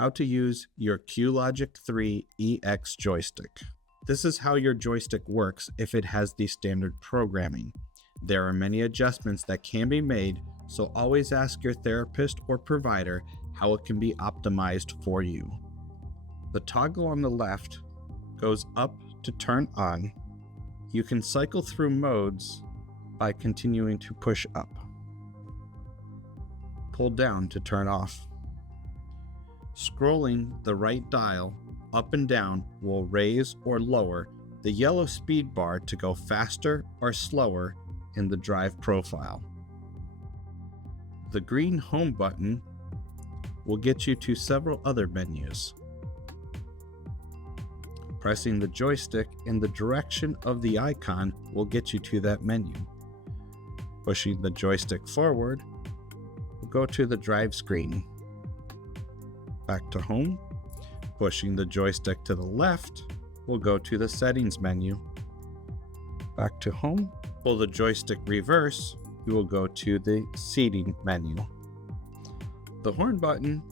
How to use your QLogic 3 EX joystick. This is how your joystick works if it has the standard programming. There are many adjustments that can be made, so always ask your therapist or provider how it can be optimized for you. The toggle on the left goes up to turn on. You can cycle through modes by continuing to push up. Pull down to turn off. Scrolling the right dial up and down will raise or lower the yellow speed bar to go faster or slower in the drive profile. The green home button will get you to several other menus. Pressing the joystick in the direction of the icon will get you to that menu. Pushing the joystick forward will go to the drive screen. Back to home. Pushing the joystick to the left will go to the settings menu. Back to home. Pull the joystick reverse, you will go to the seating menu. The horn button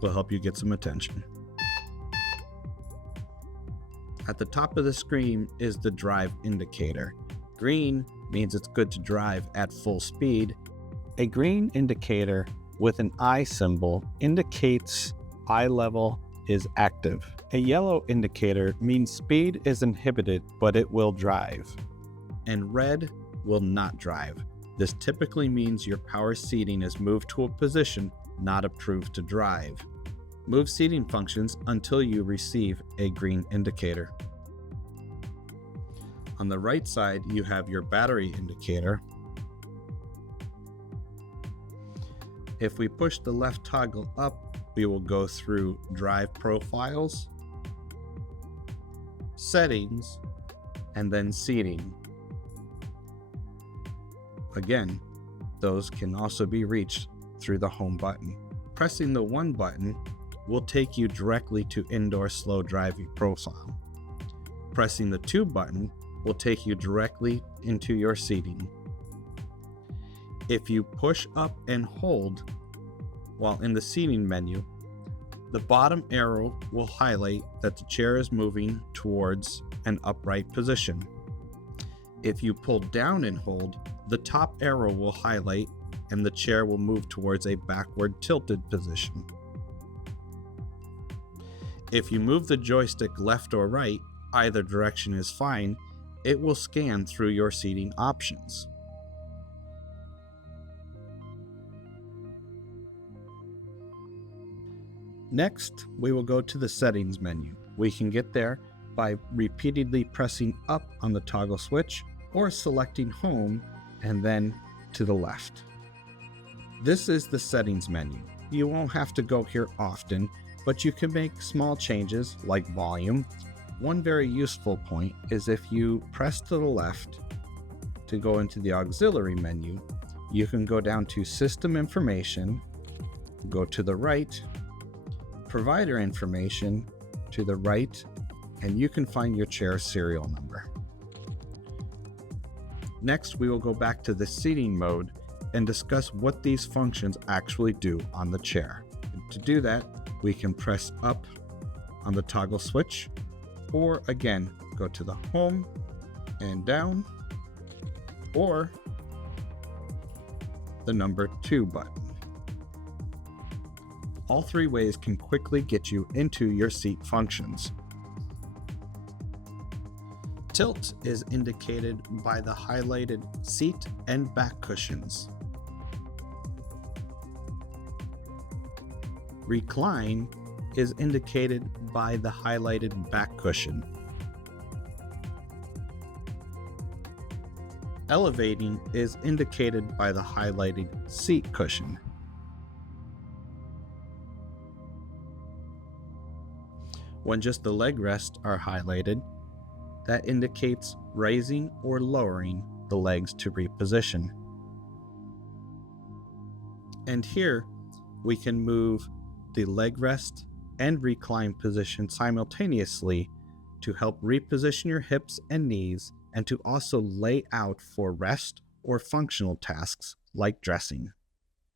will help you get some attention. At the top of the screen is the drive indicator. Green means it's good to drive at full speed. A green indicator with an eye symbol indicates eye level is active. A yellow indicator means speed is inhibited, but it will drive. And red will not drive. This typically means your power seating is moved to a position not approved to drive. Move seating functions until you receive a green indicator. On the right side, you have your battery indicator. If we push the left toggle up, we will go through drive profiles, settings, and then seating. Again, those can also be reached through the home button. Pressing the 1 button will take you directly to indoor slow driving profile. Pressing the 2 button will take you directly into your seating. If you push up and hold while in the seating menu, the bottom arrow will highlight that the chair is moving towards an upright position. If you pull down and hold, the top arrow will highlight and the chair will move towards a backward tilted position. If you move the joystick left or right, either direction is fine, it will scan through your seating options. Next, we will go to the settings menu. We can get there by repeatedly pressing up on the toggle switch or selecting home and then to the left. This is the settings menu. You won't have to go here often, but you can make small changes like volume. One very useful point is if you press to the left to go into the auxiliary menu, you can go down to system information, go to the right, provider information to the right, and you can find your chair serial number. Next, we will go back to the seating mode and discuss what these functions actually do on the chair. To do that, we can press up on the toggle switch, or again, go to the home and down, or the number 2 button. All 3 ways can quickly get you into your seat functions. Tilt is indicated by the highlighted seat and back cushions. Recline is indicated by the highlighted back cushion. Elevating is indicated by the highlighted seat cushion. When just the leg rests are highlighted, that indicates raising or lowering the legs to reposition. And here we can move the leg rest and recline position simultaneously to help reposition your hips and knees and to also lay out for rest or functional tasks like dressing.